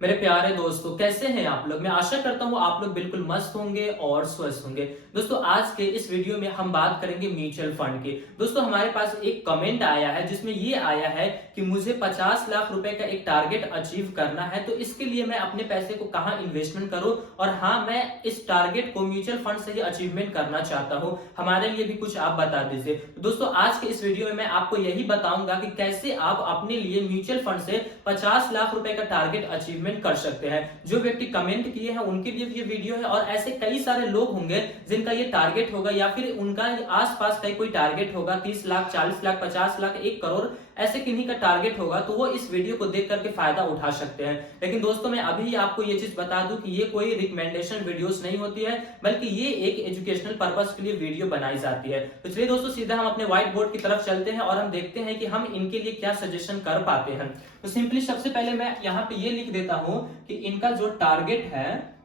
मेरे प्यारे दोस्तों, कैसे हैं आप लोग। मैं आशा करता हूं आप लोग बिल्कुल मस्त होंगे और स्वस्थ होंगे। दोस्तों, आज के इस वीडियो में हम बात करेंगे म्यूचुअल फंड की। दोस्तों, हमारे पास एक कमेंट आया है जिसमें ये आया है कि मुझे 50 लाख रुपए का एक टारगेट अचीव करना है, तो इसके लिए मैं अपने पैसे को कहां इन्वेस्टमेंट करूं। और हाँ, मैं इस टारगेट को म्यूचुअल फंड से ही अचीवमेंट करना चाहता हूं, हमारे लिए भी कुछ आप बता दीजिए। तो दोस्तों, आज के इस वीडियो में मैं आपको यही बताऊंगा कि कैसे आप अपने लिए म्यूचुअल फंड से 50 लाख रुपए का टारगेट अचीवमेंट कर सकते हैं। जो व्यक्ति कमेंट किए हैं उनके लिए ये वीडियो है, और ऐसे कई सारे लोग होंगे जिनका ये टारगेट होगा या फिर उनका आसपास का कोई टारगेट होगा, 30 लाख, 40 लाख, 50 लाख, 1 करोड़, ऐसे किन्हीं का टारगेट होगा, तो वो इस वीडियो को देख करके फायदा उठा सकते हैं। लेकिन दोस्तों, मैं अभी आपको ये चीज बता दूं कि ये कोई रिकमेंडेशन वीडियोस नहीं होती है, बल्कि ये एक एजुकेशनल पर्पस के लिए वीडियो बनाई जाती है। तो चलिए दोस्तों, सीधा हम अपने व्हाइट बोर्ड की तरफ चलते हैं और हम देखते हैं कि हम इनके लिए क्या सजेशन कर पाते हैं। तो सिंपली सबसे पहले मैं यहाँ पे ये लिख देता हूं कि इनका जो टारगेट है,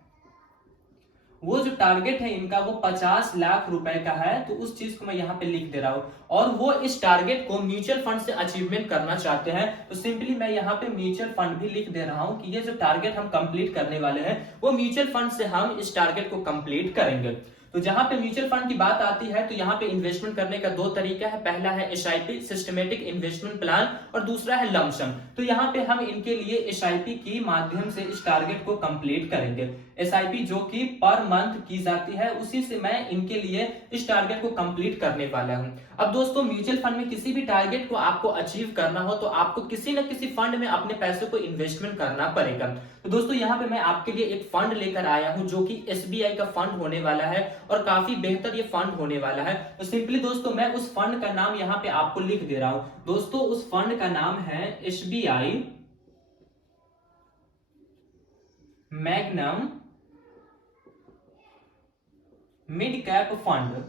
वो जो टारगेट है इनका, वो 50 लाख रुपए का है। तो उस चीज को मैं यहाँ पे लिख दे रहा हूं, और वो इस टारगेट को म्यूचुअल फंड से अचीवमेंट करना चाहते हैं। तो सिंपली मैं यहाँ पे म्यूचुअल फंड भी लिख दे रहा हूं कि ये जो टारगेट हम कंप्लीट करने वाले हैं, वो म्यूचुअल फंड से हम इस टारगेट को कंप्लीट करेंगे। तो जहां पे म्यूचुअल फंड की बात आती है, तो यहाँ पे इन्वेस्टमेंट करने का दो तरीका है। पहला है एसआईपी, सिस्टमेटिक इन्वेस्टमेंट प्लान, और दूसरा है लमसम। तो यहाँ पे हम इनके लिए एसआईपी की माध्यम से इस टारगेट को कंप्लीट करेंगे। एसआईपी जो कि पर मंथ की जाती है, उसी से मैं इनके लिए इस टारगेट को कंप्लीट करने वाला हूं। अब दोस्तों, म्यूचुअल फंड में किसी भी टारगेट को आपको अचीव करना हो, तो आपको किसी न किसी फंड में अपने पैसे को इन्वेस्टमेंट करना पड़ेगा। तो दोस्तों, यहाँ पे मैं आपके लिए एक फंड लेकर आया हूं जो कि एसबीआई का फंड होने वाला है, और काफी बेहतर ये फंड होने वाला है। तो सिंपली दोस्तों, मैं उस फंड का नाम यहाँ पे आपको लिख दे रहा हूं। दोस्तों, उस फंड का नाम है SBI magnum mid cap fund.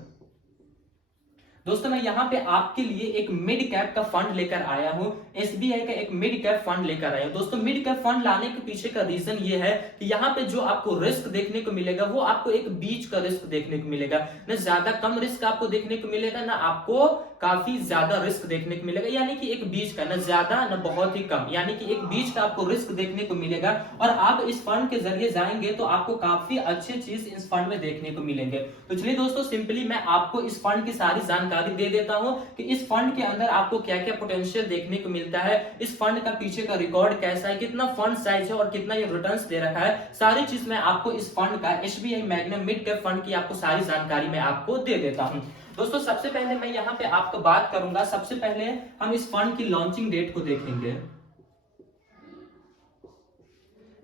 दोस्तों, मैं यहाँ पे आपके लिए एक मिड कैप का फंड लेकर आया हूँ। एसबीआई का एक मिड कैप फंड लेकर आया हूँ। दोस्तों, मिड कैप फंड लाने के पीछे का रीजन ये है कि यहाँ पे जो आपको रिस्क देखने को मिलेगा, वो आपको एक बीच का रिस्क देखने को मिलेगा। न ज्यादा कम रिस्क आपको देखने को मिलेगा, ना आपको काफी ज्यादा रिस्क देखने को मिलेगा, यानी कि एक बीच का, न ज्यादा न बहुत ही कम, यानी कि एक बीच का आपको रिस्क देखने को मिलेगा। और आप इस फंड के जरिए जाएंगे तो आपको काफी अच्छे चीज इस फंड में देखने को मिलेंगे। तो चलिए दोस्तों, सिंपली मैं आपको इस फंड की सारी जानकारी दे देता हूं कि इस फंड के अंदर आपको क्या क्या पोटेंशियल देखने को मिलता है, इस फंड का पीछे का रिकॉर्ड कैसा है, कितना फंड साइज है और कितना ये रिटर्न्स दे रखा है। सारी चीज मैं आपको इस फंड का, SBI magnum mid cap fund की आपको सारी जानकारी मैं आपको दे देता हूं। दोस्तों, सबसे पहले मैं यहाँ पे आपको बात करूंगा, सबसे पहले हम इस फंड की लॉन्चिंग डेट को देखेंगे।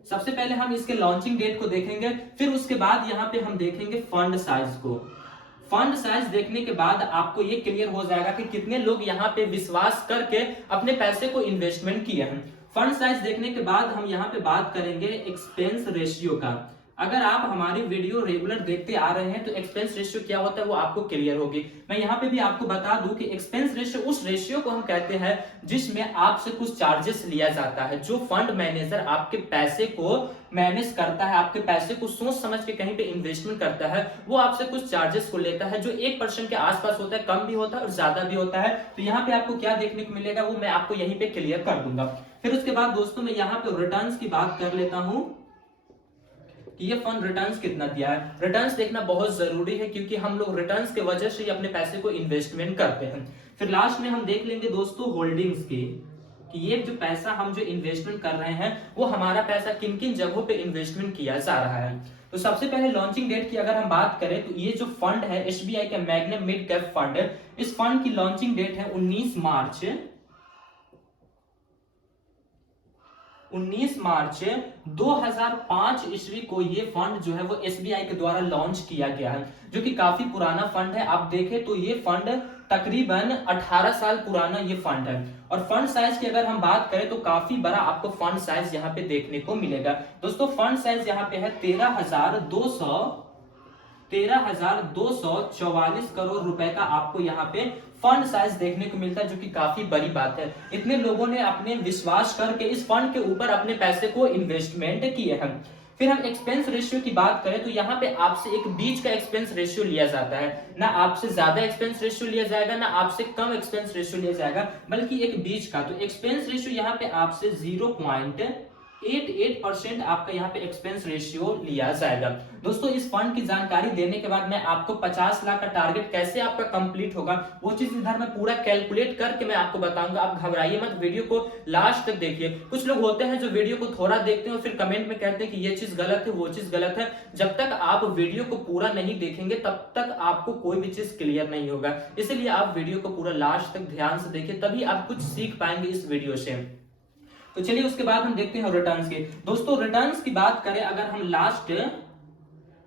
सबसे पहले हम इसके लॉन्चिंग डेट को देखेंगे, फिर उसके बाद यहाँ पे हम देखेंगे फंड साइज को। फंड साइज देखने के बाद आपको ये क्लियर हो जाएगा कि कितने लोग यहाँ पे विश्वास करके अपने पैसे को इन्वेस्टमेंट किए हैं। फंड साइज देखने के बाद हम यहाँ पे बात करेंगे एक्सपेंस रेशियो का। अगर आप हमारी वीडियो रेगुलर देखते आ रहे हैं तो एक्सपेंस रेशियो क्या होता है वो आपको क्लियर होगी। मैं यहाँ पे भी आपको बता दूं कि एक्सपेंस रेशियो उस रेशियो को हम कहते हैं जिसमें आपसे कुछ चार्जेस लिया जाता है। जो फंड मैनेजर आपके पैसे को मैनेज करता है, आपके पैसे को सोच समझ के कहीं पे इन्वेस्टमेंट करता है, वो आपसे कुछ चार्जेस को लेता है, जो 1% के आसपास होता है, कम भी होता है और ज्यादा भी होता है। तो यहाँ पे आपको क्या देखने को मिलेगा वो मैं आपको यहीं पे क्लियर कर दूंगा। फिर उसके बाद दोस्तों, मैं यहाँ पे रिटर्न्स की बात कर लेता हूँ कि ये फंड रिटर्न्स कितना दिया है। रिटर्न्स देखना बहुत जरूरी है, क्योंकि हम लोग रिटर्न्स के वजह से ही अपने पैसे को इन्वेस्टमेंट करते हैं। फिर लास्ट में हम देख लेंगे दोस्तों होल्डिंग्स की, कि ये जो पैसा हम जो इन्वेस्टमेंट कर रहे हैं, वो हमारा पैसा किन किन जगहों पे इन्वेस्टमेंट किया जा रहा है। तो सबसे पहले लॉन्चिंग डेट की अगर हम बात करें, तो ये जो फंड है एसबीआई का मैग्नम मिड कैप फंड, इस फंड की लॉन्चिंग डेट है 19 मार्च 2005 ईस्वी को ये फंड जो है वो एसबीआई के द्वारा लॉन्च किया गया है, जो कि काफी पुराना फंड है। आप देखें तो ये फंड तकरीबन 18 साल पुराना ये फंड है। और फंड साइज की अगर हम बात करें तो काफी बड़ा आपको फंड साइज यहाँ पे देखने को मिलेगा। दोस्तों, फंड साइज यहाँ पे है 13,244 करोड़ रुपए का आपको यहाँ पे फंड साइज देखने को मिलता है, जो कि काफी बड़ी बात है। इतने लोगों ने अपने विश्वास करके इस फंड के ऊपर अपने पैसे को इन्वेस्टमेंट किए हैं। फिर हम एक्सपेंस रेशियो की बात करें तो यहाँ पे आपसे एक बीच का एक्सपेंस रेशियो लिया जाता है। ना आपसे ज्यादा एक्सपेंस रेशियो लिया जाएगा, ना आपसे कम एक्सपेंस रेशियो लिया जाएगा, बल्कि एक बीच का। तो एक्सपेंस रेशियो यहाँ पे आपसे 88% आपका यहाँ पे एक्सपेंस रेशियो लिया जाएगा। दोस्तों इस फंड की जानकारी देने के बाद मैं आपको 50 लाख का टारगेट कैसे आपका कंप्लीट होगा वो चीज इधर मैं पूरा कैलकुलेट करके मैं आपको बताऊंगा। आप घबराइए मत, वीडियो को लास्ट तक देखिए। कुछ लोग होते हैं जो वीडियो को थोड़ा देखते हैं और फिर कमेंट में कहते हैं कि ये चीज गलत है वो चीज गलत है। जब तक आप वीडियो को पूरा नहीं देखेंगे तब तक आपको कोई भी चीज क्लियर नहीं होगा। इसलिए आप वीडियो को पूरा लास्ट तक ध्यान से देखिए, तभी आप कुछ सीख पाएंगे इस वीडियो से। तो चलिए उसके बाद हम देखते हैं रिटर्न्स के। दोस्तों रिटर्न्स की बात करें, अगर हम लास्ट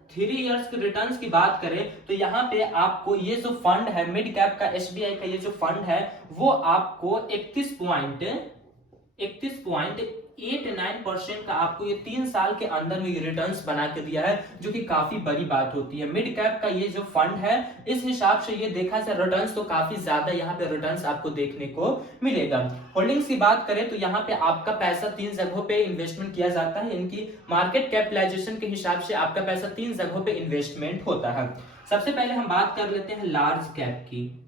3 इयर्स के रिटर्न्स की बात करें तो यहाँ पे आपको ये जो फंड है मिड कैप का, एसबीआई का ये जो फंड है वो आपको 31.89% का आपको ये 3 साल के अंदर में रिटर्न्स बना के दिया है, जो कि काफी बड़ी बात होती है। मिड कैप का ये जो फंड है इस हिसाब से ये देखा जाए रिटर्न्स तो काफी ज्यादा यहाँ पे रिटर्न्स आपको देखने को मिलेगा। होल्डिंग्स की बात करें तो यहाँ पे आपका पैसा 3 जगहों पे इन्वेस्टमेंट किया जाता है। इनकी मार्केट कैपिटलाइजेशन के हिसाब से आपका पैसा 3 जगहों पे इन्वेस्टमेंट होता है। सबसे पहले हम बात कर लेते हैं लार्ज कैप की,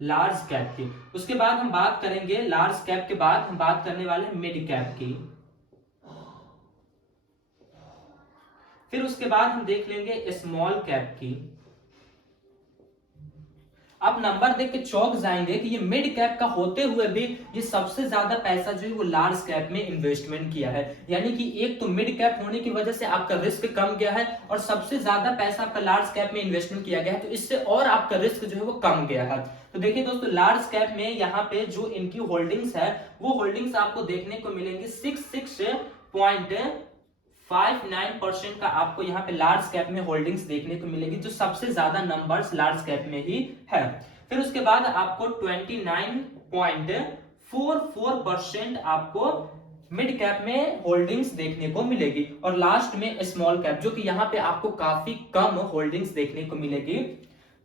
लार्ज कैप की। उसके बाद हम बात करेंगे, लार्ज कैप के बाद हम बात करने वाले हैं मिड कैप की। फिर उसके बाद हम देख लेंगे स्मॉल कैप की। आप नंबर देख के चौंक जाएंगे कि ये मिड कैप का होते हुए भी ये सबसे ज्यादा पैसा जो है वो लार्ज कैप में इन्वेस्टमेंट किया है। यानी कि एक तो मिड कैप होने की वजह से आपका रिस्क कम गया है और सबसे ज्यादा पैसा आपका लार्ज कैप में इन्वेस्टमेंट किया गया है, तो इससे और आपका रिस्क जो है वो कम गया है। तो देखिए दोस्तों लार्ज कैप में यहाँ पे जो इनकी होल्डिंग्स है वो होल्डिंग्स आपको देखने को मिलेंगी 66.59% का आपको यहाँ पे लार्ज कैप में होल्डिंग्स देखने को मिलेगी, जो सबसे ज्यादा नंबर्स लार्ज कैप में ही है। फिर उसके बाद आपको 29.44% आपको मिड कैप में होल्डिंग्स देखने को मिलेगी और लास्ट में स्मॉल कैप, जो कि यहाँ पे आपको काफी कम होल्डिंग्स देखने को मिलेगी।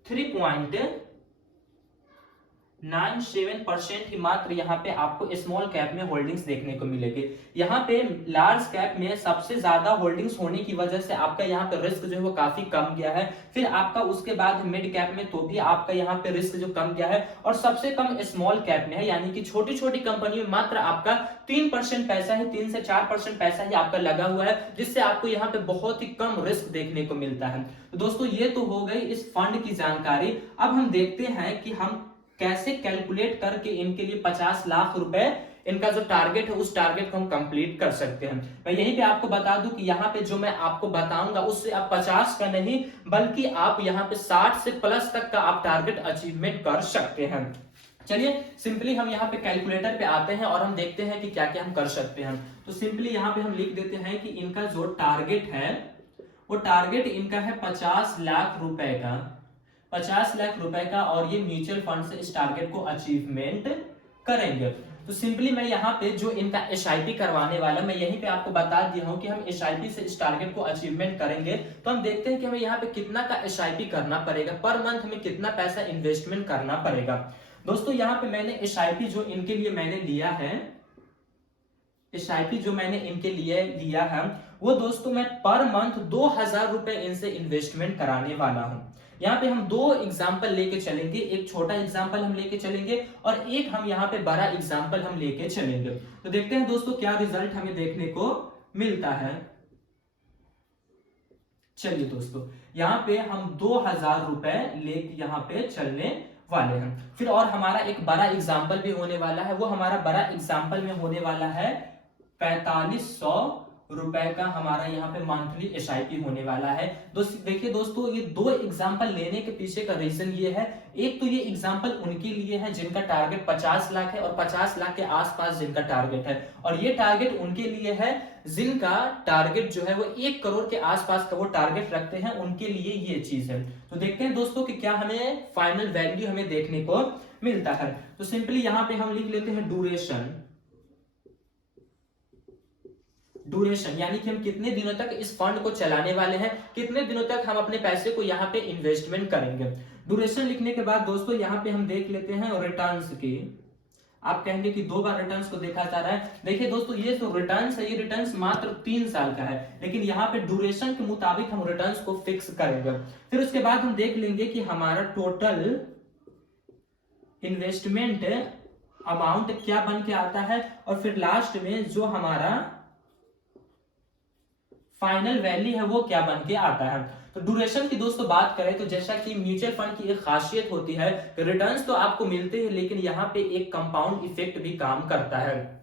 3.97% ही मात्र यहाँ पे आपको स्मॉल कैप में होल्डिंग्स देखने को मिलेगी। यहाँ पे लार्ज कैप में सबसे ज्यादा होल्डिंग्स होने की वजह से आपका यहाँ पे रिस्क जो है वो काफी कम गया है। फिर आपका उसके बाद मिड कैप में तो भी आपका यहाँ पे रिस्क जो कम गया है और सबसे कम स्मॉल कैप में है, यानी कि छोटी छोटी कंपनी में मात्र आपका 3% पैसा है, 3 से 4% पैसा ही आपका लगा हुआ है, जिससे आपको यहाँ पे बहुत ही कम रिस्क देखने को मिलता है। तो दोस्तों ये तो हो गई इस फंड की जानकारी। अब हम देखते हैं कि हम कैसे कैलकुलेट करके इनके लिए 50 लाख रुपए इनका जो टारगेट है उस टारगेट को हम कंप्लीट कर सकते हैं। मैं यहीं पे आपको बता दूं कि यहाँ पे जो मैं आपको बताऊंगा उससे आप 50 का नहीं बल्कि आप यहाँ पे 60 से प्लस तक का आप टारगेट अचीवमेंट कर सकते हैं। चलिए सिंपली हम यहाँ पे कैलकुलेटर पे आते हैं और हम देखते हैं कि क्या क्या हम कर सकते हैं। तो सिंपली यहाँ पे हम लिख देते हैं कि इनका जो टारगेट है वो टारगेट इनका है 50 लाख रुपए का, 50 लाख रुपए का, और ये म्यूचुअल फंड से इस टारगेट को अचीवमेंट करेंगे। तो सिंपली मैं यहाँ पे जो इनका एसआईपी करवाने वाला मैं यहीं पे आपको बता दिया हूँ कि हम एसआईपी से इस टारगेट को अचीवमेंट करेंगे। तो हम देखते हैं कि हमें यहाँ पे कितना का एसआईपी करना पड़ेगा, पर मंथ हमें कितना पैसा इन्वेस्टमेंट करना पड़ेगा। दोस्तों यहाँ पे मैंने एसआईपी जो इनके लिए मैंने लिया है, एसआईपी जो मैंने इनके लिए लिया है वो दोस्तों मैं पर मंथ 2000 रुपए इनसे इन्वेस्टमेंट कराने वाला हूं। यहाँ पे हम 2 एग्जाम्पल लेके चलेंगे, एक छोटा एग्जाम्पल हम लेके चलेंगे और एक हम यहाँ पे बड़ा एग्जाम्पल हम लेके चलेंगे। तो देखते हैं दोस्तों क्या रिजल्ट हमें देखने को मिलता है। चलिए दोस्तों यहाँ पे हम 2000 रुपए लेके यहाँ पे चलने वाले हैं। फिर और हमारा एक बड़ा एग्जाम्पल भी होने वाला है, वो हमारा बड़ा एग्जाम्पल में होने वाला है 4500 रुपए का हमारा यहाँ पे मंथली एसआईपी होने वाला है। देखिए दोस्तों ये 2 एग्जाम्पल लेने के पीछे का रीजन ये है, एक तो ये एग्जाम्पल उनके लिए है जिनका टारगेट 50 लाख है और 50 लाख के आसपास जिनका टारगेट है, और ये टारगेट उनके लिए है जिनका टारगेट जो है वो 1 करोड़ के आसपास का वो टारगेट रखते हैं, उनके लिए ये चीज है। तो देखते हैं दोस्तों कि क्या हमें फाइनल वैल्यू हमें देखने को मिलता है। तो सिंपली यहाँ पे हम लिख लेते हैं ड्यूरेशन, ड्यूरेशन यानी कि हम कितने दिनों तक इस फंड को चलाने वाले हैं, कितने दिनों तक हम अपने पैसे को यहाँ पे इन्वेस्टमेंट करेंगे। ड्यूरेशन लिखने के बाद दोस्तों यहाँ पे हम देख लेते हैं रिटर्न्स की। आप कहेंगे कि 2 बार रिटर्न्स को देखा जा रहा है। देखिए दोस्तों ये जो रिटर्न्स है ये रिटर्न्स मात्र 3 साल का है, लेकिन यहाँ पे ड्यूरेशन के मुताबिक हम रिटर्न्स को फिक्स करेंगे। फिर उसके बाद हम देख लेंगे कि हमारा टोटल इन्वेस्टमेंट अमाउंट क्या बन के आता है, और फिर लास्ट में जो हमारा फाइनल वैल्यू है वो क्या बन के आता है। तो ड्यूरेशन की दोस्तों बात करें तो जैसा कि म्यूचुअल फंड की एक खासियत होती है, रिटर्न्स तो आपको मिलते हैं लेकिन यहाँ पे एक कंपाउंड इफेक्ट भी काम करता है।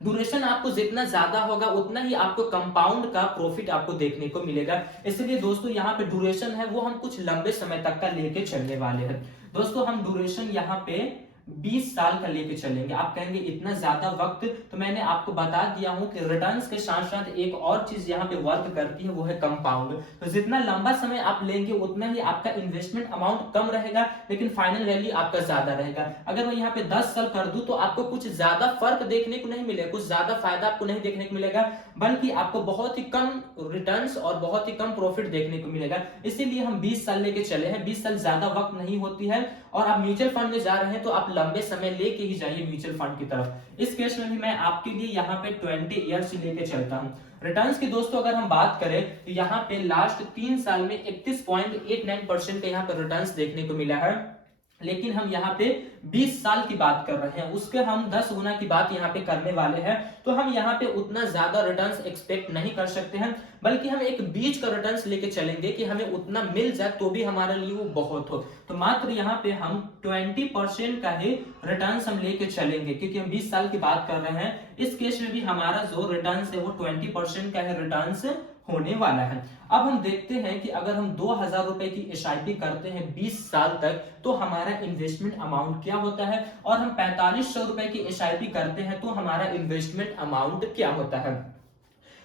ड्यूरेशन आपको जितना ज्यादा होगा उतना ही आपको कंपाउंड का प्रॉफिट आपको देखने को मिलेगा। इसलिए दोस्तों यहाँ पे ड्यूरेशन है वो हम कुछ लंबे समय तक का लेके चलने वाले हैं। दोस्तों हम ड्यूरेशन यहाँ पे 20 साल का लेके चलेंगे। आप कहेंगे इतना ज्यादा वक्त, तो मैंने आपको बता दिया हूं कि रिटर्न्स के साथ साथ एक और चीज यहाँ पे वर्क करती है, वो है कंपाउंड। तो जितना लंबा समय आप लेंगे उतना ही आपका इन्वेस्टमेंट अमाउंट कम रहेगा लेकिन फाइनल वैल्यू आपका ज्यादा रहेगा। अगर मैं यहाँ पे 10 साल कर दूं तो आपको कुछ ज्यादा फर्क देखने को नहीं मिलेगा, कुछ ज्यादा फायदा आपको नहीं देखने को मिलेगा, बल्कि आपको बहुत ही कम रिटर्न्स और बहुत ही कम प्रॉफिट देखने को मिलेगा। इसीलिए हम 20 साल लेके चले हैं। 20 साल ज्यादा वक्त नहीं होती है, और आप म्यूचुअल फंड में जा रहे हैं तो आप लंबे समय लेके ही जाइए म्यूचुअल फंड की तरफ। इस केस में भी मैं आपके लिए यहाँ पे 20 ईयर्स लेके चलता हूँ। रिटर्न्स की दोस्तों अगर हम बात करें तो यहाँ पे लास्ट 3 साल में 31.89% का यहाँ पे रिटर्न्स देखने को मिला है, लेकिन हम यहाँ पे 20 साल की बात कर रहे हैं, उसके हम 10 गुना की बात यहाँ पे करने वाले हैं। तो हम यहाँ पे उतना ज्यादा रिटर्न्स एक्सपेक्ट नहीं कर सकते हैं, बल्कि हम एक बीच का रिटर्न्स लेके चलेंगे कि हमें उतना मिल जाए तो भी हमारे लिए वो बहुत हो। तो मात्र यहाँ पे हम 20% का ही रिटर्न्स हम लेके चलेंगे, क्योंकि हम 20 साल की बात कर रहे हैं। इस केस में भी हमारा जो रिटर्न्स है वो 20% का है रिटर्न्स होने वाला है। अब हम देखते हैं कि अगर हम 2000 रुपए की एसआईपी करते हैं 20 साल तक तो हमारा इन्वेस्टमेंट अमाउंट क्या होता है, और हम 4500 रुपए की एसआईपी करते हैं तो हमारा इन्वेस्टमेंट अमाउंट क्या होता है।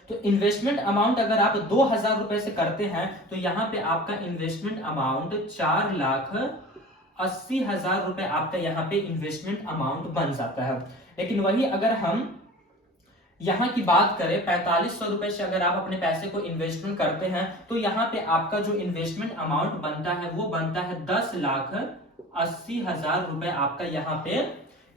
तो इन्वेस्टमेंट अमाउंट अगर आप 2000 रुपए से करते हैं तो यहाँ पे आपका इन्वेस्टमेंट अमाउंट 4,80,000 रुपए आपका यहाँ पे इन्वेस्टमेंट अमाउंट बन जाता है। लेकिन वही अगर हम यहाँ की बात करें 4500 रुपए से अगर आप अपने पैसे को इन्वेस्टमेंट करते हैं तो यहाँ पे आपका जो इन्वेस्टमेंट अमाउंट बनता है वो बनता है 10,80,000 रुपए आपका यहाँ पे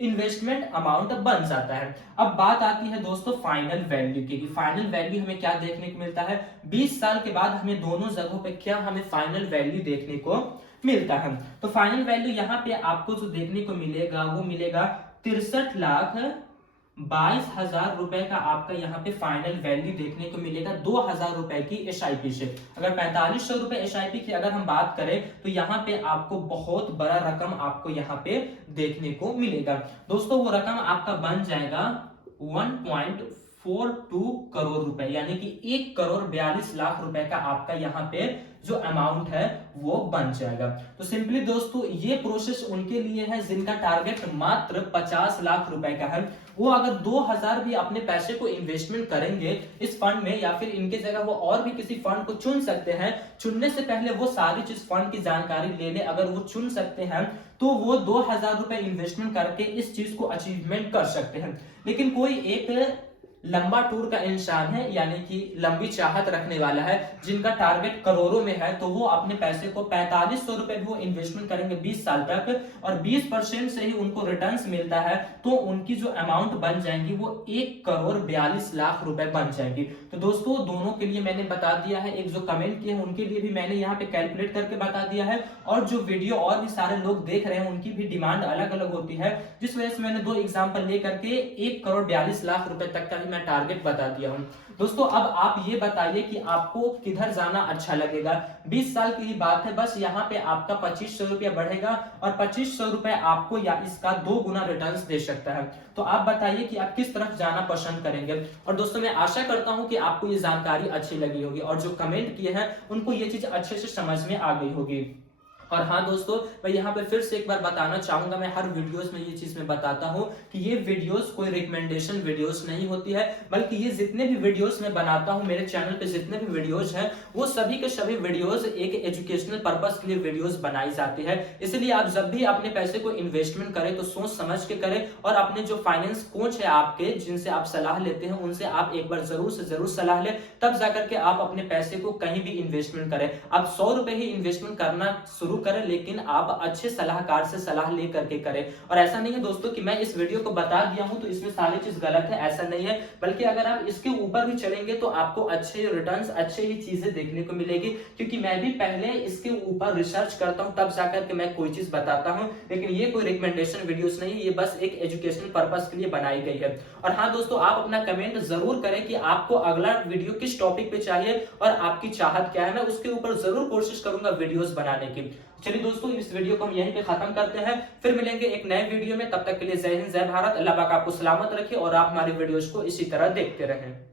इन्वेस्टमेंट अमाउंट बन जाता है। अब बात आती है दोस्तों फाइनल वैल्यू की। फाइनल वैल्यू हमें क्या देखने को मिलता है, 20 साल के बाद हमें दोनों जगहों पे क्या हमें फाइनल वैल्यू देखने को मिलता है। तो फाइनल वैल्यू यहाँ पे आपको जो देखने को मिलेगा वो मिलेगा 63,22,000 रुपए का आपका यहाँ पे फाइनल वैल्यू देखने को मिलेगा 2000 रुपए की एसआईपी से। अगर 4500 रुपए एसआईपी की अगर हम बात करें तो यहाँ पे आपको बहुत बड़ा रकम आपको यहाँ पे देखने को मिलेगा। दोस्तों वो रकम आपका बन जाएगा 1.42 करोड़ रुपए, यानी कि 1,42,00,000 रुपए का आपका यहाँ पे जो अमाउंट है वो बन जाएगा। तो सिंपली दोस्तों ये प्रोसेस उनके लिए है जिनका टारगेट मात्र 50 लाख रुपए का है। वो अगर 2000 भी अपने पैसे को इन्वेस्टमेंट करेंगे इस फंड में, या फिर इनके जगह वो और भी किसी फंड को चुन सकते हैं। चुनने से पहले वो सारी चीज फंड की जानकारी ले ले, अगर वो चुन सकते हैं तो वो 2000 रुपए इन्वेस्टमेंट करके इस चीज को अचीवमेंट कर सकते हैं। लेकिन कोई एक लंबा टूर का इंसान है, यानी कि लंबी चाहत रखने वाला है, जिनका टारगेट करोड़ों में है, तो वो अपने पैसे को 4500 रुपए भी वो इन्वेस्टमेंट करेंगे 20 साल तक, और 20% से ही उनको रिटर्न्स मिलता है, तो उनकी जो अमाउंट बन जाएंगी वो 1,42,00,000 रुपए बन जाएंगी। तो दोस्तों दोनों के लिए मैंने बता दिया है, एक जो कमेंट किए हैं उनके लिए भी मैंने यहाँ पे कैलकुलेट करके बता दिया है, और जो वीडियो और भी सारे लोग देख रहे हैं उनकी भी डिमांड अलग अलग होती है, जिस वजह से मैंने 2 एग्जाम्पल लेकर के 1,42,00,000 रुपए तक का मैं टारगेट बता दिया हूं। दोस्तों अब आप ये बताइए कि आपको किधर जाना अच्छा लगेगा। 20 साल की ही बात है, बस यहाँ पे आपका 2500 रुपया बढ़ेगा और 2500 रुपए आपको या इसका 2 गुना रिटर्न्स दे सकता है। तो आप बताइए कि आप किस तरफ जाना पसंद करेंगे। और दोस्तों मैं आशा करता हूं कि आपको ये जानकारी अच्छी लगी होगी, और जो कमेंट किए हैं उनको ये चीज अच्छे से समझ में आ गई होगी। और हाँ दोस्तों मैं यहाँ पे फिर से एक बार बताना चाहूंगा, मैं हर वीडियोस में ये चीज में बताता हूँ कि ये वीडियोस कोई रिकमेंडेशन वीडियोस नहीं होती है, बल्कि ये जितने भी वीडियोस मैं बनाता हूँ मेरे चैनल पे जितने भी वीडियोस हैं वो सभी के सभी वीडियोस एक एजुकेशनल पर्पस के लिए वीडियोस बनाई जाती है। इसलिए आप जब भी अपने पैसे को इन्वेस्टमेंट करें तो सोच समझ के करें, और अपने जो फाइनेंस कोच है आपके जिनसे आप सलाह लेते हैं उनसे आप एक बार जरूर से जरूर सलाह लें, तब जाकर के आप अपने पैसे को कहीं भी इन्वेस्टमेंट करें। आप 100 रुपए ही इन्वेस्टमेंट करना शुरू जरूर करें, लेकिन आप अच्छे सलाहकार से सलाह ले करके करें। और ऐसा नहीं है दोस्तों कि मैं इस वीडियो को बता दिया हूं तो इसमें सारी चीज गलत है, ऐसा नहीं है। बल्कि अगर आप इसके ऊपर भी चलेंगे तो आपको अच्छे रिटर्न्स, अच्छे ही चीजें देखने को मिलेगी, क्योंकि मैं भी पहले इसके ऊपर रिसर्च करता हूं तब जाकर के मैं कोई चीज बताता हूं। लेकिन ये कोई रिकमेंडेशन वीडियोस नहीं है, ये बस एक एजुकेशनल पर्पस के लिए बनाई गई है। और हाँ दोस्तों, आप अपना कमेंट जरूर करें कि आपको अगला वीडियो किस टॉपिक पे चाहिए और आपकी चाहत क्या है, मैं उसके ऊपर जरूर कोशिश करूंगा वीडियोस बनाने की। चलिए दोस्तों, इस वीडियो को हम यहीं पे खत्म करते हैं, फिर मिलेंगे एक नए वीडियो में। तब तक के लिए जय हिंद, जय भारत, अल्लाह पाक आपको सलामत रखे और आप हमारी वीडियोस को इसी तरह देखते रहें।